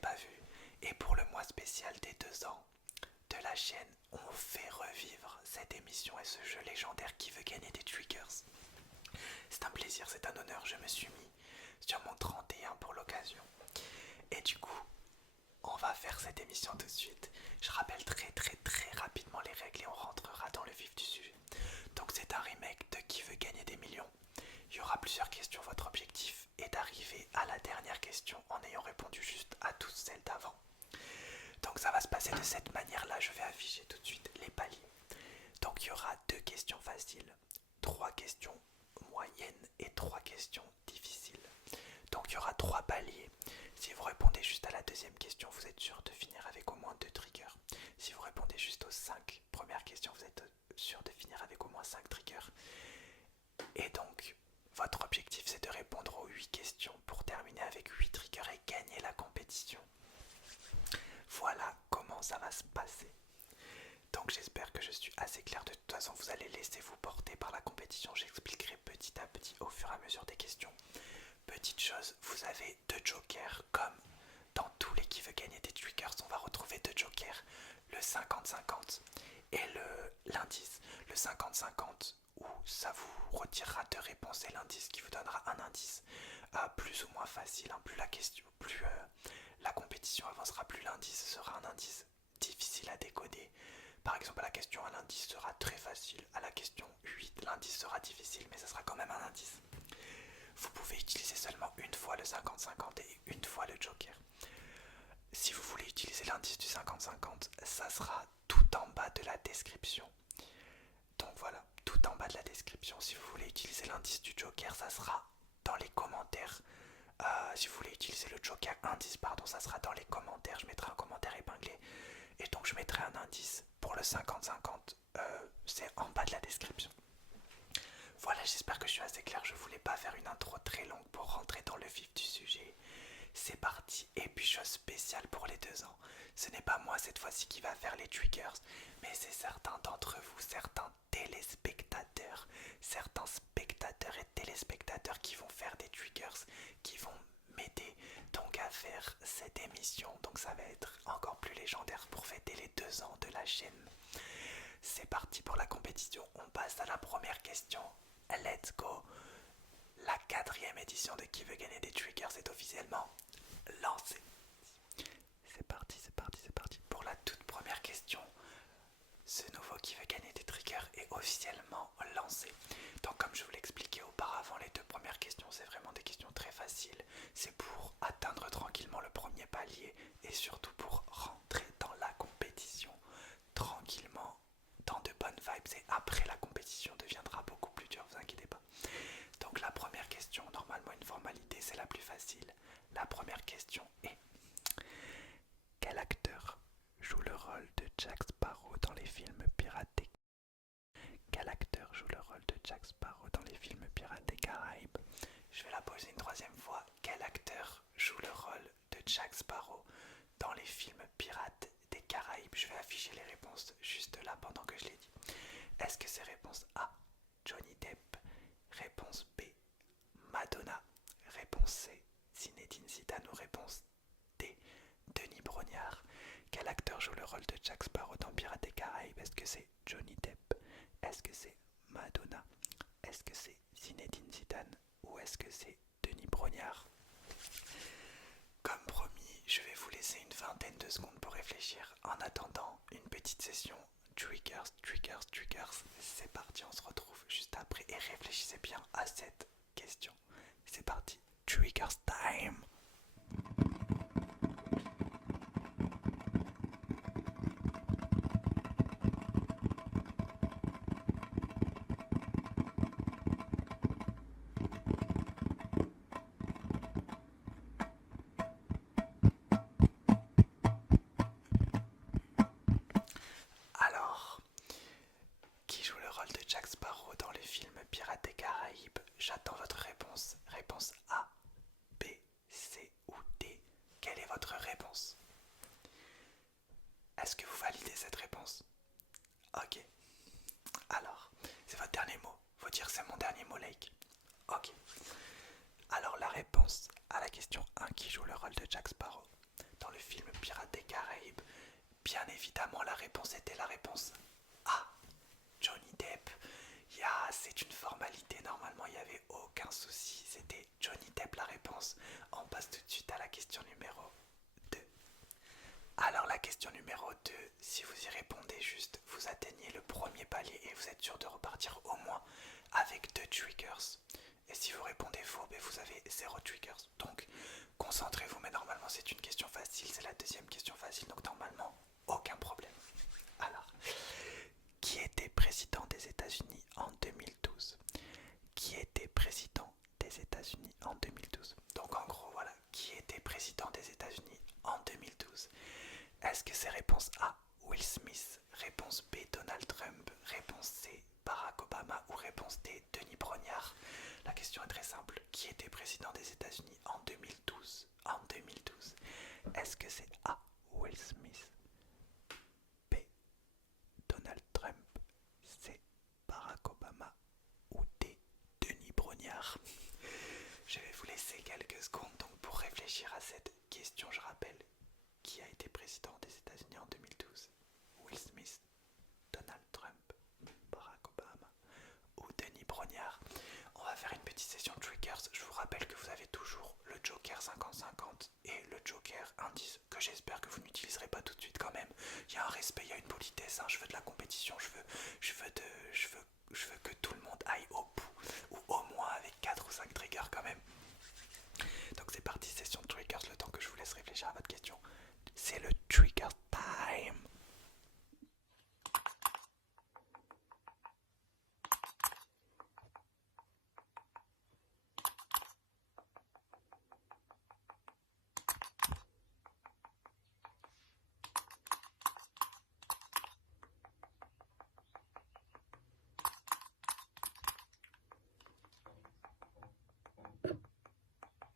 pas vu. Et pour le mois spécial des 2 ans de la chaîne, on fait revivre cette émission et ce jeu légendaire qui veut gagner des triggers. C'est un plaisir, c'est un honneur, je me suis mis sur mon 31 pour l'occasion. Et du coup, on va faire cette émission tout de suite. Je rappelle très rapidement les règles et on rentrera dans le vif du sujet. Donc c'est un remake de Qui veut gagner des millions. Il y aura plusieurs questions, votre objectif est d'arriver à la dernière question en ayant répondu juste à toutes celles d'avant. Donc ça va se passer de cette manière-là, je vais afficher tout de suite les paliers. Donc il y aura 2 questions faciles, 3 questions moyennes et 3 questions difficiles. Donc il y aura 3 paliers. Si vous répondez juste à la deuxième question, vous êtes sûr de finir avec au moins 2 triggers. Si vous répondez juste aux 5 premières questions, vous êtes sûr de finir avec au moins 5 triggers. Et donc, votre objectif c'est de répondre aux 8 questions pour terminer avec 8 triggers et gagner la compétition. Voilà comment ça va se passer. Donc j'espère que je suis assez clair. De toute façon, vous allez laisser vous porter par la compétition. J'expliquerai petit à petit au fur et à mesure des questions. Petite chose, vous avez 2 jokers comme dans tous les qui veut gagner des triggers. On va retrouver 2 jokers, le 50-50 et l'indice. Le 50-50 où ça vous retirera 2 réponses et l'indice qui vous donnera un indice plus ou moins facile. Plus la question, plus la compétition avancera, plus l'indice sera un indice difficile à décoder. Par exemple, à la question 1, l'indice sera très facile. À la question 8, l'indice sera difficile, mais ça sera quand même un indice. Vous pouvez utiliser seulement une fois le 50-50 et une fois le joker. Si vous voulez utiliser l'indice du 50-50, ça sera tout en bas de la description. Donc voilà, tout en bas de la description. Si vous voulez utiliser l'indice du joker, ça sera dans les commentaires. Si vous voulez utiliser le joker indice, pardon, ça sera dans les commentaires. Je mettrai un commentaire épinglé. Et donc je mettrai un indice pour le 50-50. C'est en bas de la description. Voilà, j'espère que je suis assez clair. Je voulais pas faire une intro très longue pour rentrer dans le vif du sujet. C'est parti. Et puis chose spéciale pour les 2 ans. Ce n'est pas moi cette fois-ci qui va faire les triggers, mais c'est certains d'entre vous, certains téléspectateurs, certains spectateurs et téléspectateurs qui vont faire des triggers, qui vont m'aider donc à faire cette émission. Donc ça va être encore plus légendaire pour fêter les 2 ans de la chaîne. C'est parti pour la compétition. On passe à la première question. Let's go. La 4e édition de Qui veut gagner des triggers est officiellement lancée. C'est parti, c'est parti, c'est parti. Pour la toute première question, ce nouveau Qui veut gagner des triggers est officiellement lancé. Donc comme je vous l'expliquais auparavant, les 2 premières questions, c'est vraiment des questions très faciles. C'est pour atteindre tranquillement le premier palier et surtout pour rentrer dans la compétition tranquillement, dans de bonnes vibes. Et après, la compétition deviendra beaucoup plus dure, vous inquiétez pas. Donc la première question, normalement une formalité, c'est la plus facile. La première question est: quel acteur joue le rôle de Jack Sparrow dans les films Pirates des Caraïbes? Quel acteur joue le rôle de Jack Sparrow dans les films Pirates des Caraïbes? Je vais la poser une 3e fois. Quel acteur joue le rôle de Jack Sparrow dans les films Pirates des Caraïbes? Je vais afficher les réponses juste là pendant que je les dis. Est-ce que c'est réponse A, Johnny Depp? Réponse B, Madonna? Réponse C, Zinedine Zidane? Ou réponse D, Denis Brognard? Quel acteur joue le rôle de Jack Sparrow dans Pirates des Caraïbes? Est-ce que c'est Johnny Depp? Est-ce que c'est Madonna? Est-ce que c'est Zinedine Zidane? Ou est-ce que c'est Denis Brognard? Comme promis, je vais vous laisser une vingtaine de secondes pour réfléchir. En attendant, une petite session triggers, triggers, triggers. C'est parti, on se retrouve juste après et réfléchissez bien à cette question. C'est parti, triggers time. Alors, qui joue le rôle de Jack Sparrow dans le film Pirates des Caraïbes? J'attends votre réponse. Réponse A, B, C ou D. Quelle est votre réponse? Est-ce que vous validez cette réponse? Ok. Alors, c'est votre dernier mot. Faut dire c'est mon dernier mot, Lake. Ok. Alors la réponse à la question 1, qui joue le rôle de Jack Sparrow dans le Pirates des Caraïbes? Bien évidemment, la réponse était la réponse A, Johnny Depp. C'est une formalité, normalement il n'y avait aucun souci, c'était Johnny Depp la réponse. On passe tout de suite à la question numéro 2. Alors la question numéro 2, si vous y répondez juste, vous atteignez le premier palier et vous êtes sûr de repartir au moins avec 2 triggers. Et si vous répondez faux, vous avez 0 triggers. Donc concentrez-vous, mais normalement c'est une question facile, c'est la deuxième question facile, donc normalement aucun problème. Alors, qui était président des États-Unis en 2012? Qui était président des États-Unis en 2012? Donc en gros, voilà, qui était président des États-Unis en 2012? Est-ce que c'est réponse A, Will Smith, réponse B, Donald Trump, réponse C, Barack Obama ou réponse D, Denis Brognard? La question est très simple. Qui était président des États-Unis en 2012? En 2012. Est-ce que c'est A, Will Smith, B, Donald Trump, C, Barack Obama ou D, Denis Brognard? Je vais vous laisser quelques secondes donc pour réfléchir à cette question. Je rappelle, qui a été président des États-Unis en 2012? Will Smith, Donald Trump, Barack Obama ou Denis Brognard? On va faire une petite session de triggers. Je vous rappelle que vous avez toujours le Joker 50-50 et le Joker indice que j'espère que vous n'utiliserez pas tout de suite quand même. Il y a un respect, il y a une politesse, hein. Je veux de la compétition, je veux que tout le monde aille au bout ou au moins avec 4 ou 5 triggers quand même. Donc c'est parti, session de triggers, le temps que je vous laisse réfléchir à votre question. C'est le trigger time.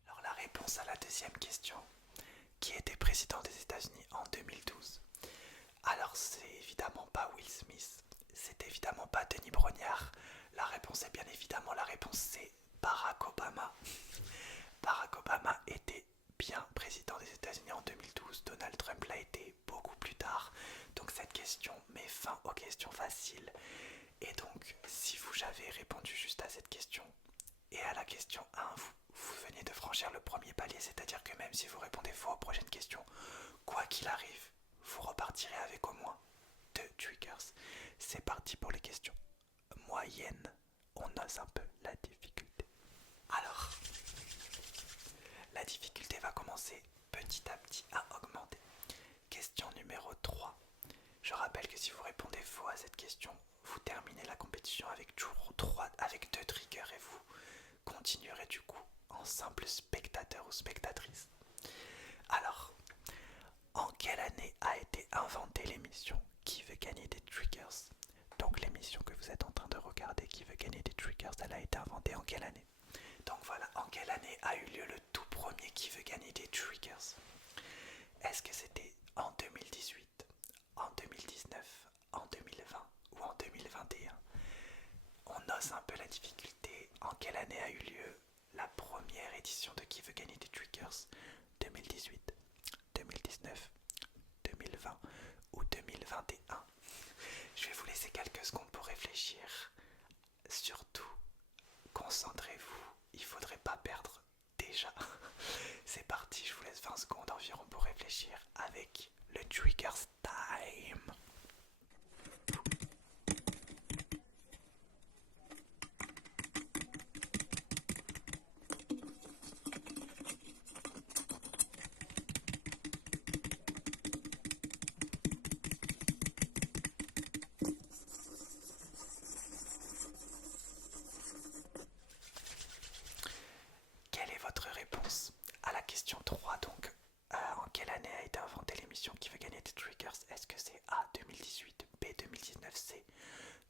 Alors la réponse à la deuxième question, qui était président des États-Unis en 2012? Alors c'est évidemment pas Will Smith, c'est évidemment pas Denis Brognard. La réponse est bien évidemment la réponse C, Barack Obama. Barack Obama était bien président des États-Unis en 2012, Donald Trump l'a été beaucoup plus tard. Donc cette question met fin aux questions faciles. Et donc si vous avez répondu juste à cette question et à la question 1, vous venez de franchir le premier palier, c'est-à-dire que même si vous répondez faux aux prochaines questions, quoi qu'il arrive, vous repartirez avec au moins 2 triggers. C'est parti pour les questions moyennes. On ose un peu la difficulté. Alors, la difficulté va commencer petit à petit à augmenter. Question numéro 3. Je rappelle que si vous répondez faux à cette question, vous terminez la compétition avec toujours 3, avec 2 triggers et vous continuerez du coup en simple spectateur ou spectatrice. Alors, en quelle année a été inventée l'émission Qui veut gagner des triggers? Donc l'émission que vous êtes en train de regarder, Qui veut gagner des triggers, elle a été inventée en quelle année? Donc voilà, en quelle année a eu lieu le tout premier Qui veut gagner des triggers? Est-ce que c'était en 2018, en 2019, en 2020 ou en 2021? On ose un peu la difficulté. En quelle année a eu lieu la première édition de Qui veut gagner des triggers? 2018, 2019, 2020 ou 2021? Je vais vous laisser quelques secondes pour réfléchir. Surtout, concentrez-vous, il ne faudrait pas perdre déjà. C'est parti, je vous laisse 20 secondes environ pour réfléchir avec le Triggers Time. Quelle est votre réponse à la question 3 donc? En quelle année a été inventée l'émission Qui veut gagner des triggers? Est-ce que c'est A 2018, B 2019, C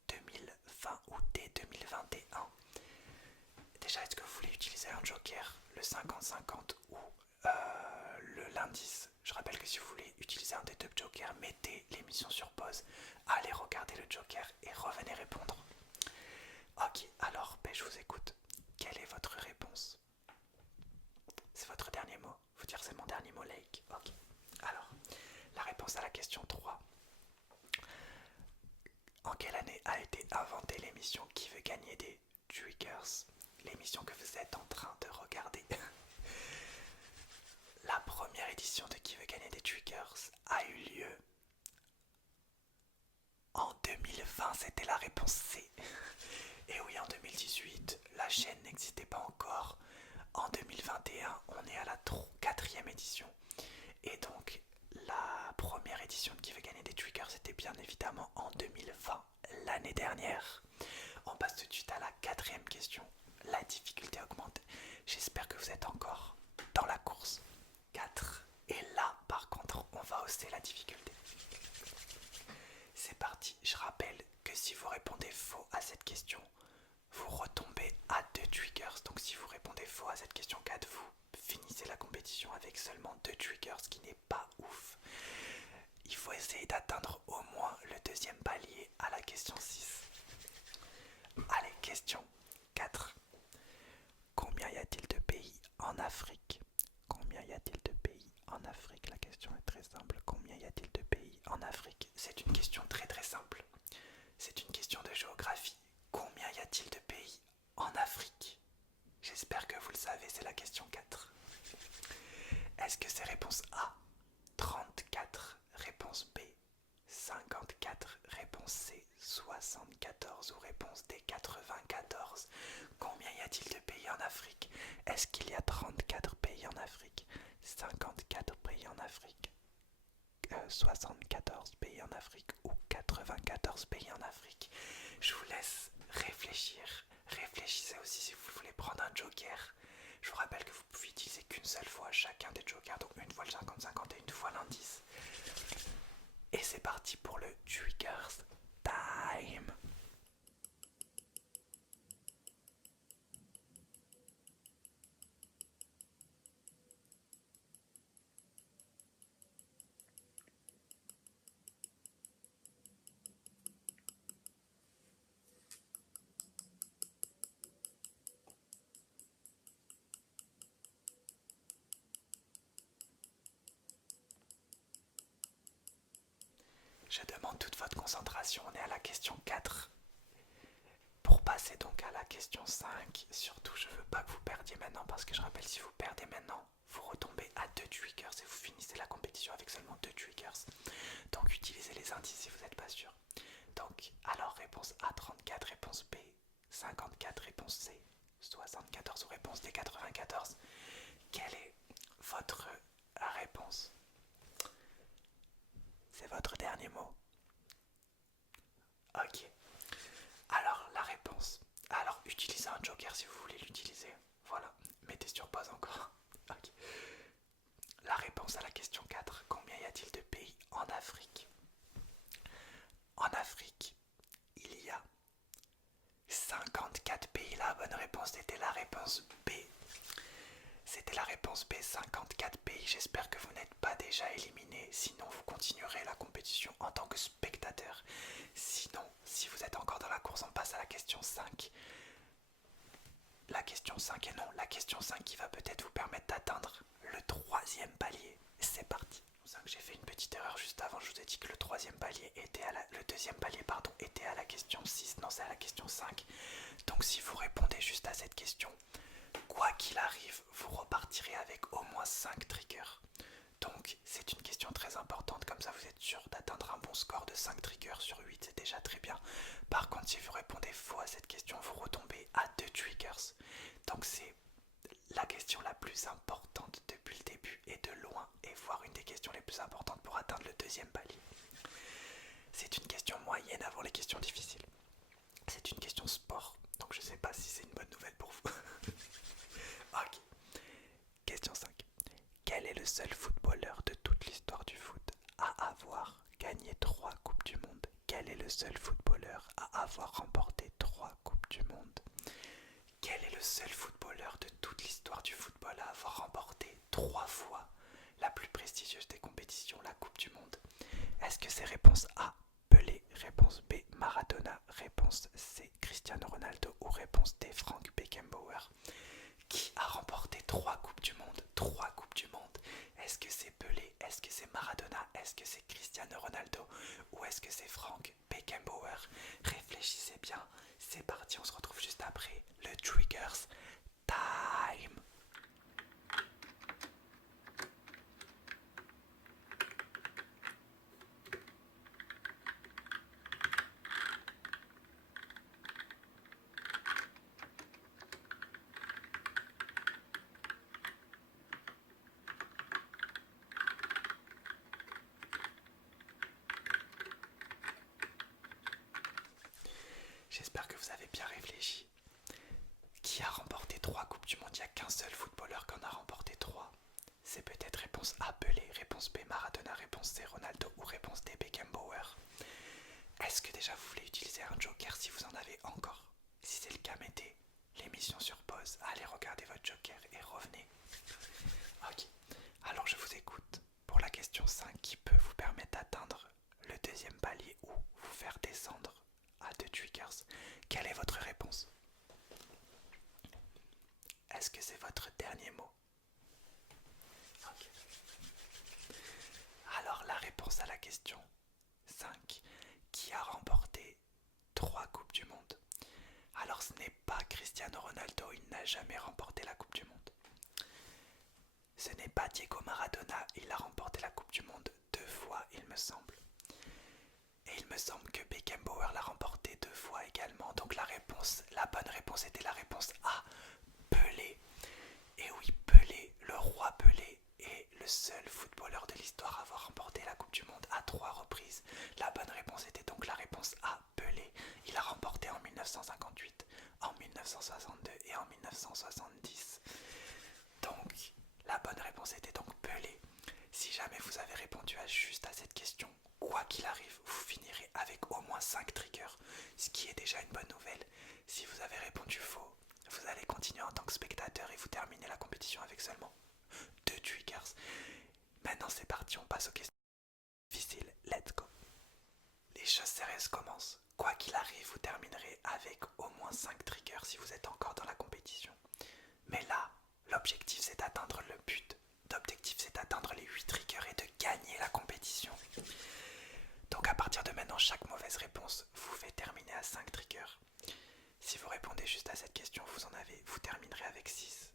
2020 ou D 2021? Déjà, est-ce que vous voulez utiliser un joker, le 50-50 ou l'indice? Je rappelle que si vous voulez utiliser un des deux jokers, mettez l'émission sur pause, allez regarder le joker et revenez répondre. Ok, alors je vous écoute. Quelle est votre réponse? C'est votre dernier mot? Faut dire c'est mon dernier mot, Lake. Ok. Alors, bien évidemment en 2020, l'année dernière. On passe tout de suite à la quatrième question. La difficulté augmente. J'espère que vous êtes encore dans la course. 4. Et là, par contre, on va hausser la difficulté. C'est parti. Je rappelle que si vous répondez faux à cette question, vous retombez à 2 triggers. Donc si vous répondez faux à cette question 4, vous finissez la compétition avec seulement 2 triggers, ce qui n'est pas ouf. Il faut essayer d'atteindre au moins le deuxième palier à la question 6. Allez, question 4. Combien y a-t-il de pays en Afrique? Combien y a-t-il de pays en Afrique? La question est très simple. Combien y a-t-il de pays en Afrique? C'est une question très très simple. C'est une question de géographie. Combien y a-t-il de pays en Afrique? J'espère que vous le savez, c'est la question 4. Est-ce que c'est réponse A, 34, réponse B, 54, réponse C, 74 ou réponse D, 94? Combien y a-t-il de pays en Afrique? Est-ce qu'il y a 34 pays en Afrique, 54 pays en Afrique, 74 pays en Afrique ou 94 pays en Afrique? Je vous laisse réfléchir. Réfléchissez aussi si vous voulez prendre un joker. Je vous rappelle que vous pouvez utiliser qu'une seule fois chacun des jokers, donc une fois le 50-50 et une fois l'indice. Et c'est parti pour le Triggers Time. Je demande toute votre concentration, on est à la question 4. Pour passer donc à la question 5, surtout je veux pas que vous perdiez maintenant parce que je rappelle, si vous perdez maintenant, vous retombez à 2 triggers et vous finissez la compétition avec seulement 2 triggers. Donc utilisez les indices si vous n'êtes pas sûr. Donc, alors réponse A 34, réponse B 54, réponse C 74 ou réponse D 94. Quelle est votre réponse? C'est votre dernier mot? Ok. Alors, la réponse. Alors, utilisez un joker si vous voulez l'utiliser. Voilà. Mettez sur pause encore. Ok. La réponse à la question 4. Combien y a-t-il de pays en Afrique? En Afrique, il y a 54 pays. La bonne réponse était la réponse B. C'était la réponse B, 54 pays. J'espère que vous n'êtes pas déjà éliminé. Sinon, vous continuerez la compétition en tant que spectateur. Sinon, si vous êtes encore dans la course, on passe à la question 5. La question 5 et non, la question 5 qui va peut-être vous permettre d'atteindre le troisième palier. C'est parti. J'ai fait une petite erreur juste avant, je vous ai dit que le troisième palier était à le deuxième palier pardon, était à la question 6, non c'est à la question 5. Donc si vous répondez juste à cette question, quoi qu'il arrive, vous repartirez avec au moins 5 triggers. Donc c'est une question très importante, comme ça vous êtes sûr d'atteindre un bon score de 5 triggers sur 8, c'est déjà très bien. Par contre, si vous répondez faux à cette question, vous retombez à 2 triggers. Donc c'est la question la plus importante depuis le début et de loin, et voire une des questions les plus importantes pour atteindre le deuxième palier. C'est une question moyenne avant les questions difficiles. C'est une question sport, donc je sais pas si c'est une bonne nouvelle pour vous. Ok. Question 5. Quel est le seul footballeur de toute l'histoire du foot à avoir gagné 3 Coupes du Monde? Quel est le seul footballeur à avoir remporté 3 Coupes du Monde? Quel est le seul footballeur de toute l'histoire du football à avoir remporté 3 fois la plus prestigieuse des compétitions, la Coupe du Monde? Est-ce que c'est réponse A, Pelé, réponse B, Maradona, réponse C, Cristiano Ronaldo ou réponse D, Frank Beckenbauer? Qui a remporté 3 Coupes du Monde? 3 Coupes du Monde. Est-ce que c'est Pelé? Est-ce que c'est Maradona? Est-ce que c'est Cristiano Ronaldo? Ou est-ce que c'est Frank Beckenbauer? Réfléchissez bien. C'est parti, on se retrouve juste après le Triggers Time. j'espère que vous avez bien réfléchi. Qui a remporté 3 Coupes du Monde? Il n'y a qu'un seul footballeur qui en a remporté 3. C'est peut-être réponse A, Pelé, réponse B, Maradona, réponse C, Ronaldo ou réponse D, Beckenbauer. Est-ce que déjà vous voulez utiliser un joker si vous en avez encore? Si c'est le cas, mettez l'émission sur pause, allez regarder votre joker et revenez. Ok, alors je vous écoute pour la question 5 qui peut vous permettre d'atteindre le deuxième palier ou vous faire descendre à 2 triggers. Quelle est votre réponse? Est-ce que c'est votre dernier mot? Ok. Alors la réponse à la question 5, qui a remporté 3 Coupes du Monde? Alors ce n'est pas Cristiano Ronaldo, il n'a jamais remporté la Coupe du Monde. Ce n'est pas Diego Maradona, il a remporté la Coupe du Monde 2 fois il me semble. Et il me semble que Beckenbauer l'a remporté 2 fois également. Donc la bonne réponse était la réponse A, Pelé. Et oui, Pelé, le roi Pelé, est le seul footballeur de l'histoire à avoir remporté la Coupe du Monde à 3 reprises. La bonne réponse était donc la réponse A, Pelé. Il a remporté en 1958, en 1962 et en 1970. Donc, la bonne réponse était donc Pelé. Si jamais vous avez répondu juste à cette question, quoi qu'il arrive, vous finirez avec au moins 5 triggers, ce qui est déjà une bonne nouvelle. Si vous avez répondu faux, vous allez continuer en tant que spectateur et vous terminez la compétition avec seulement 2 triggers. Maintenant c'est parti, on passe aux questions difficiles. Let's go. Les choses sérieuses commencent. Quoi qu'il arrive, vous terminerez avec au moins 5 triggers si vous êtes encore dans la compétition. Mais là, l'objectif c'est d'atteindre le but. L'objectif c'est d'atteindre les 8 triggers et de gagner la compétition. Donc à partir de maintenant, chaque mauvaise réponse vous fait terminer à 5 triggers. Si vous répondez juste à cette question, vous terminerez avec 6.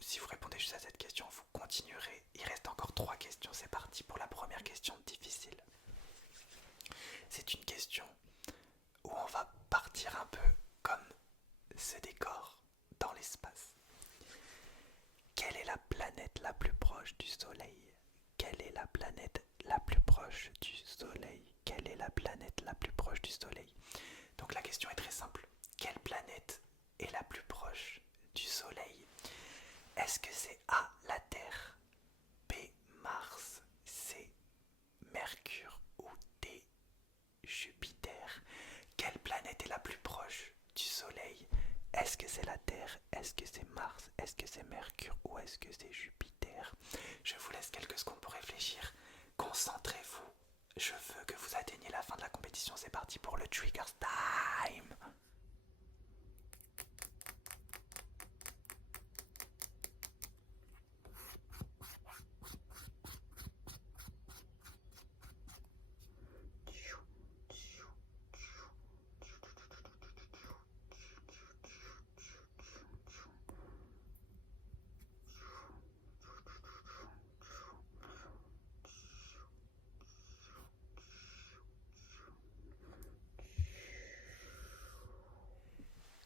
Si vous répondez juste à cette question, vous continuerez. Il reste encore 3 questions, c'est parti pour la première question difficile. C'est une question où on va partir un peu comme ce décor dans l'espace. Quelle est la planète la plus proche du Soleil? Quelle est la planète la plus proche du Soleil? Quelle est la planète la plus proche du Soleil? Donc la question est très simple. Quelle planète est la plus proche du Soleil? Est-ce que c'est A, la Terre, B, Mars, C, Mercure ou D, Jupiter? Quelle planète est la plus proche du Soleil? Est-ce que c'est la Terre? Est-ce que c'est Mars? Est-ce que c'est Mercure ou est-ce que c'est Jupiter? Je vous laisse quelques secondes pour réfléchir. Concentrez-vous. Je veux que vous atteigniez la fin de la compétition. C'est parti pour le Triggers Time.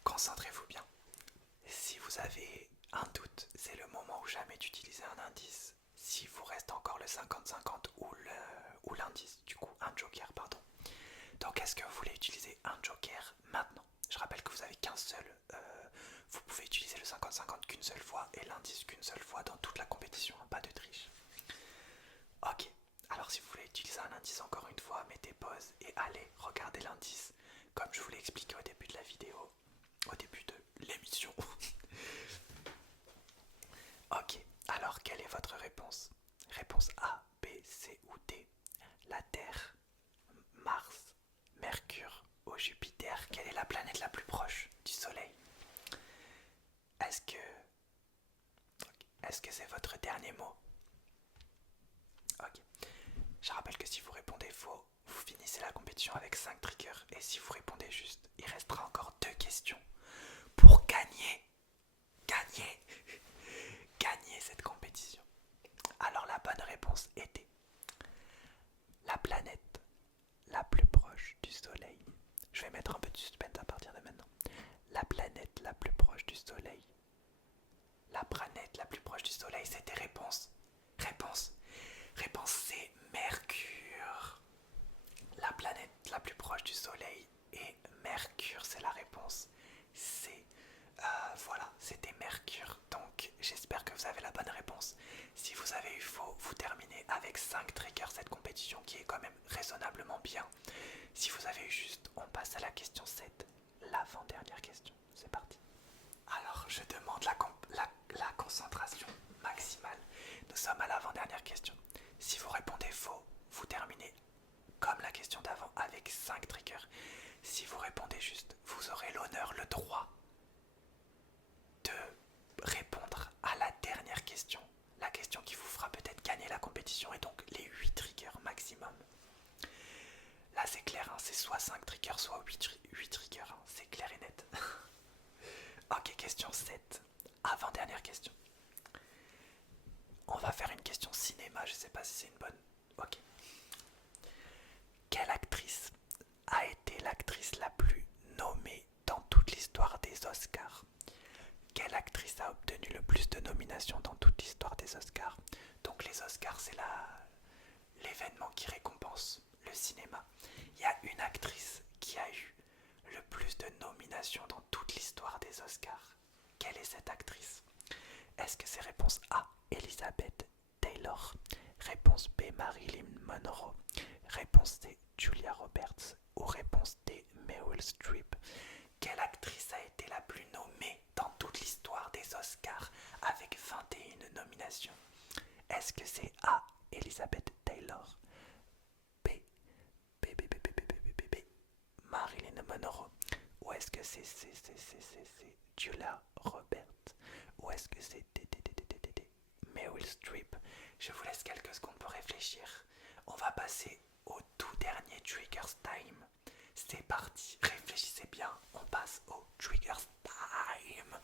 Concentrez-vous bien. Si vous avez un doute, c'est le moment ou jamais d'utiliser un indice. Si vous reste encore le 50-50 ou l'indice, du coup un joker, pardon. Donc est-ce que vous voulez utiliser un joker maintenant? Je rappelle que vous avez qu'un seul. Vous pouvez utiliser le 50-50 qu'une seule fois et l'indice qu'une seule fois dans toute la compétition, pas de triche. Ok, alors si vous voulez utiliser un indice encore une fois, mettez pause et allez regarder l'indice comme je vous l'ai expliqué au début de la vidéo, au début de l'émission. Ok, alors quelle est votre réponse? Réponse A, B, C ou D? La Terre, Mars, Mercure ou Jupiter? Quelle est la planète la plus proche du Soleil? Est-ce que c'est votre dernier mot? Ok. Je rappelle que si vous répondez faux, vous finissez la compétition avec 5 triggers. Et si vous répondez juste, il restera encore 2 questions pour gagner cette compétition. Alors la bonne réponse était la planète la plus proche du Soleil. Je vais mettre un peu de suspense à partir de maintenant. La planète la plus proche du Soleil. La planète la plus proche du Soleil, c'était réponse C, Mercure. La planète la plus proche du Soleil est Si vous répondez faux, vous terminez comme la question d'avant avec 5 triggers. Si vous répondez juste, vous aurez l'honneur, le droit de répondre à la dernière question. La question qui vous fera peut-être gagner la compétition et donc les 8 triggers maximum. Là c'est clair, hein, c'est soit 5 triggers, soit 8 triggers, hein, c'est clair et net. Ok, question 7. Avant-dernière question. On va faire une question cinéma, je sais pas si c'est une bonne. Ok. Quelle actrice a été l'actrice la plus nommée dans toute l'histoire des Oscars? Quelle actrice a obtenu le plus de nominations dans toute l'histoire des Oscars? Donc les Oscars, c'est l'événement qui récompense le cinéma. Il y a une actrice qui a eu le plus de nominations dans toute l'histoire des Oscars. Quelle est cette actrice? Est-ce que c'est réponse A, Elizabeth Taylor? Réponse B, Marilyn Monroe? Réponse C, Julia Roberts? Ou réponse D, Meryl Streep? Quelle actrice a été la plus nommée dans toute l'histoire des Oscars avec 21 nominations? Est-ce que c'est A, Elizabeth Taylor? B, Marilyn Monroe? Ou est-ce que c'est Julia Roberts? Ou est-ce que c'est Meryl Streep? Je vous laisse quelques secondes pour réfléchir. On va passer au tout dernier Triggers Time. C'est parti, réfléchissez bien, on passe au Triggers Time.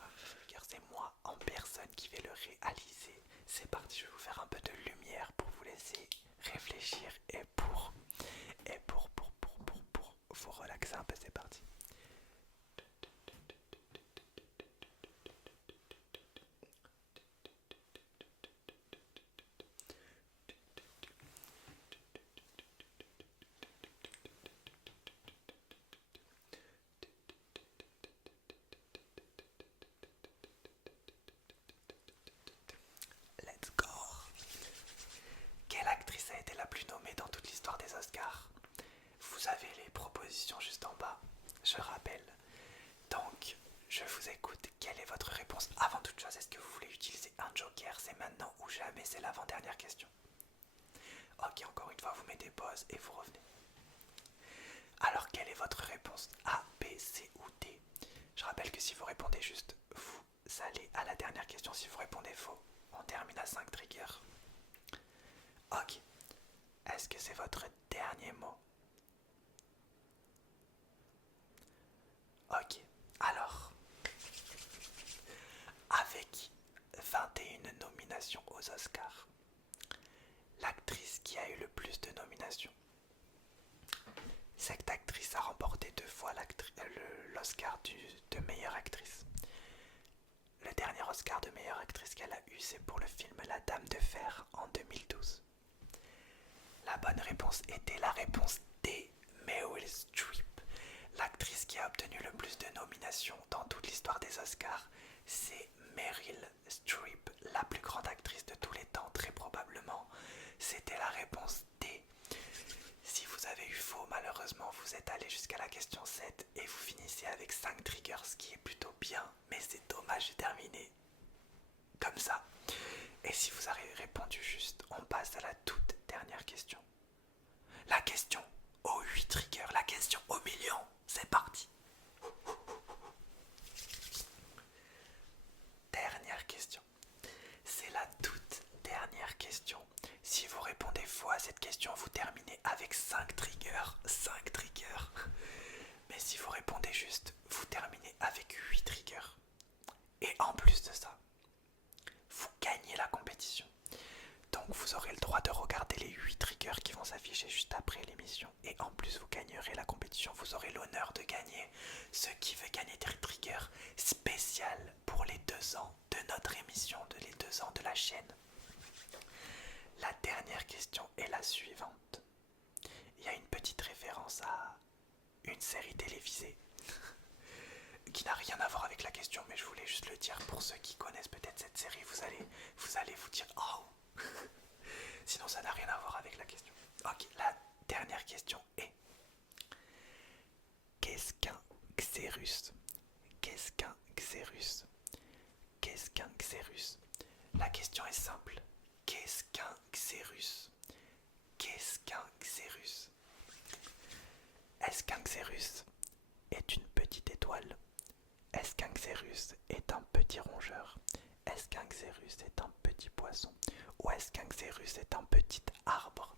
Car c'est moi en personne qui vais le réaliser. C'est parti, je vais vous faire un peu de lumière pour vous laisser réfléchir et pour vous relaxer un peu, c'est parti. Let's go. Quelle actrice a été la plus nommée dans toute l'histoire des Oscars? Vous avez les propositions juste en bas, je rappelle. Donc, je vous écoute. Quelle est votre réponse? Avant toute chose, est-ce que vous voulez utiliser un joker? C'est maintenant ou jamais, c'est l'avant-dernière question. Ok, encore une fois, vous mettez pause et vous revenez. Alors, quelle est votre réponse? A, B, C ou D? Je rappelle que si vous répondez juste, vous allez à la dernière question. Si vous répondez faux, on termine à 5 triggers. Ok. Est-ce que c'est votre dernier mot? Ok. Alors, avec 21 nominations aux Oscars, l'actrice qui a eu le plus de nominations, cette actrice a remporté 2 fois l'Oscar de meilleure actrice. Le dernier Oscar de meilleure actrice qu'elle a eu, c'est pour le film La Dame de Fer en 2012. La bonne réponse était la réponse D, Meryl Streep. L'actrice qui a obtenu le plus de nominations dans toute l'histoire des Oscars, c'est Meryl Streep, la plus grande actrice de tous les temps, très probablement. C'était la réponse D. Si vous avez eu faux, malheureusement, vous êtes allé jusqu'à la question 7 et vous finissez avec 5 triggers, ce qui est plutôt bien, mais c'est dommage de terminer comme ça. Et si vous avez répondu juste, on passe à la toute dernière question. La question aux 8 triggers, la question au million, c'est parti. Dernière question. C'est la toute dernière question. Si vous répondez faux à cette question, vous terminez avec 5 triggers. 5 triggers. Mais si vous répondez juste, vous terminez avec 8 triggers. Et en plus de ça, vous gagnez la compétition. Donc vous aurez le droit de regarder les 8 triggers qui vont s'afficher juste après l'émission. Et en plus vous gagnerez la compétition, vous aurez l'honneur de gagner ce qui veut gagner des triggers spécial pour les 2 ans de notre émission, de les 2 ans de la chaîne. La dernière question est la suivante. Il y a une petite référence à une série télévisée qui n'a rien à voir avec la question, mais je voulais juste le dire pour ceux qui connaissent peut-être cette série. Vous allez vous dire oh. Sinon ça n'a rien à voir avec la question. Ok, la dernière question est: qu'est-ce qu'un Xérus? Qu'est-ce qu'un Xérus? Qu'est-ce qu'un Xérus? La question est simple. Qu'est-ce qu'un Xérus? étoile? Est-ce qu'un Xerus est un petit rongeur? Est-ce qu'un Xerus est un petit poisson? Ou est-ce qu'un Xerus est un petit arbre?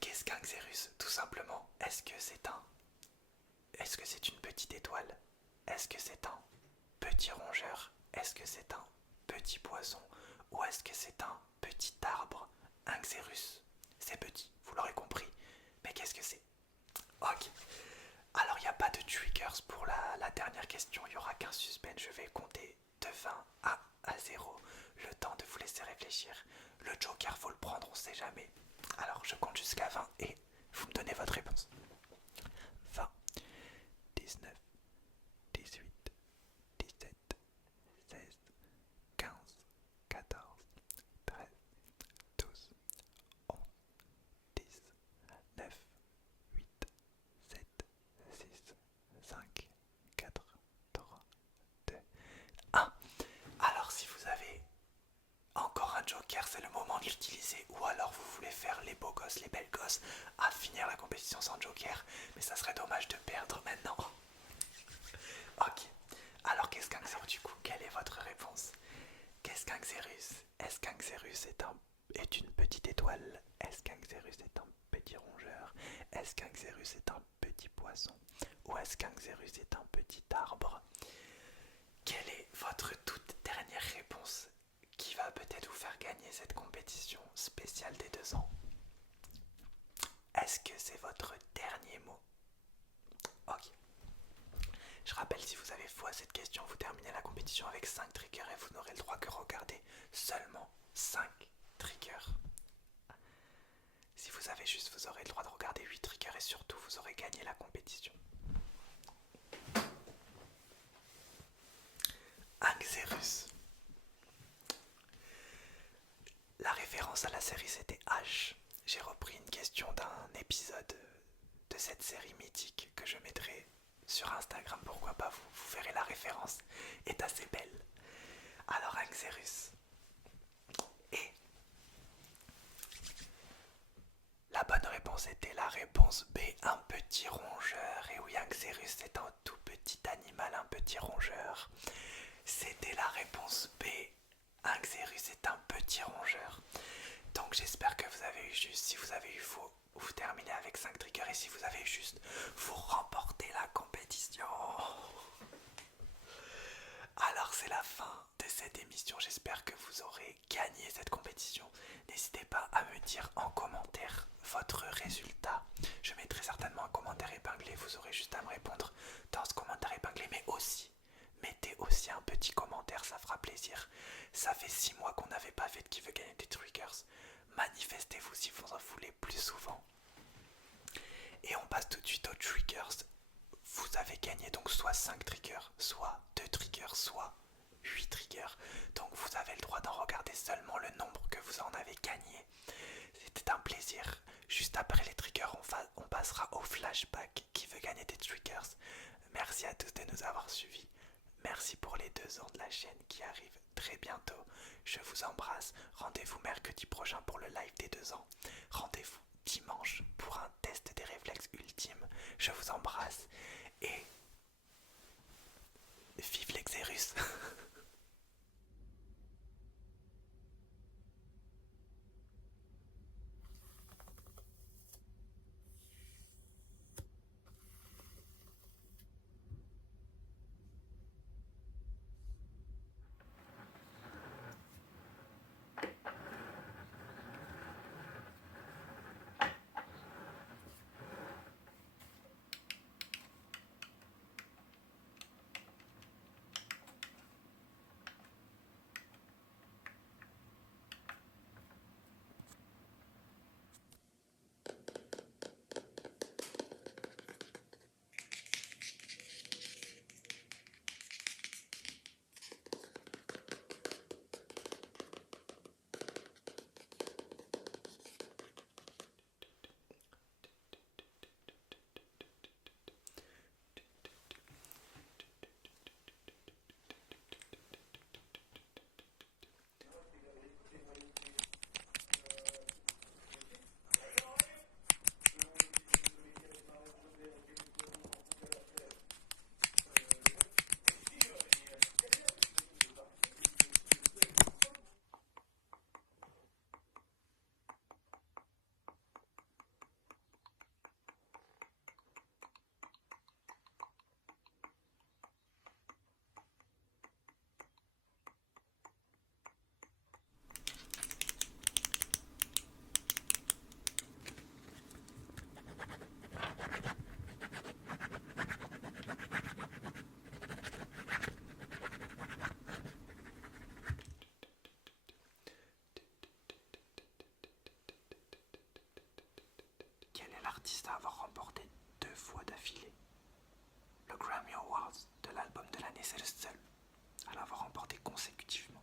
Qu'est-ce qu'un Xerus? Tout simplement, est-ce que c'est une petite étoile? Est-ce que c'est un petit rongeur? Est-ce que c'est un petit poisson? Ou est-ce que c'est un petit arbre? Un Xerus, c'est petit, vous l'aurez compris. Mais qu'est-ce que c'est? Ok. Alors il n'y a pas de triggers pour la dernière question, il n'y aura qu'un suspense, je vais compter de 20 à 0, le temps de vous laisser réfléchir. Le joker, faut le prendre, on sait jamais. Alors je compte jusqu'à 20 et vous me donnez votre réponse. 20, 19, 18, 17, 16, 15, 14, 13, 12, 11, 10, 9, 8, 7, 6, 5, 4, 3, 2, 1. Alors si vous avez encore un joker, c'est le moment de l'utiliser. Ou alors vous voulez faire les beaux gosses, les belles gosses, à finir la compétition sans joker. Mais ça serait dommage de perdre maintenant. Ok. Alors qu'est-ce qu'un Xerus du coup? Quelle est votre réponse? Qu'est-ce qu'un Xerus? Est-ce qu'un Xerus est une petite étoile? Est-ce qu'un Xerus est un petit rongeur? Est-ce qu'un Xerus est un petit poisson? Ou est-ce qu'un Xerus est un petit arbre? Quelle est votre toute dernière réponse qui va peut-être vous faire gagner cette compétition spéciale des 2 ans? Est-ce que c'est votre dernier mot? Ok. Je rappelle, si vous avez faux à cette question, vous terminez la compétition avec 5 triggers et vous n'aurez le droit que regarder seulement 5 triggers. Si vous avez juste, vous aurez le droit de regarder 8 triggers et surtout vous aurez gagné la compétition. Un Xerus. La référence à la série c'était H. J'ai repris une question d'un épisode de cette série mythique que je mettrai sur Instagram, pourquoi pas, vous verrez la référence, est assez belle. Alors un Xerus. Et la bonne réponse était la réponse B, un petit rongeur. Et oui, un Xerus c'est un tout petit animal, un petit rongeur. C'était la réponse B. Un Xerus est un petit rongeur. Donc j'espère que vous avez eu juste. Si vous avez eu faux, vous terminez avec 5 triggers. Et si vous avez eu juste, vous remportez la compétition. Alors c'est la fin de cette émission. J'espère que vous aurez gagné cette compétition. N'hésitez pas à me dire en commentaire votre résultat. Je mettrai certainement un commentaire épinglé. Vous aurez juste à me répondre dans ce commentaire épinglé. Mais aussi, mettez aussi un petit commentaire, ça fera plaisir. Ça fait 6 mois qu'on n'avait pas fait de qui veut gagner des triggers. Manifestez-vous si vous en voulez plus souvent. Et on passe tout de suite aux triggers. Vous avez gagné donc soit 5 triggers, soit 2 triggers, soit 8 triggers. Donc vous avez le droit d'en regarder seulement le nombre que vous en avez gagné. C'était un plaisir. Juste après les triggers, on passera au flashback qui veut gagner des triggers. Merci à tous de nous avoir suivis. Merci pour les 2 ans de la chaîne qui arrivent très bientôt. Je vous embrasse. Rendez-vous mercredi prochain pour le live des 2 ans. Rendez-vous dimanche pour un test des réflexes ultimes. Je vous embrasse et vive l'Exerus. artiste à avoir remporté 2 fois d'affilée le Grammy Awards de l'album de l'année. C'est le seul à l'avoir remporté consécutivement.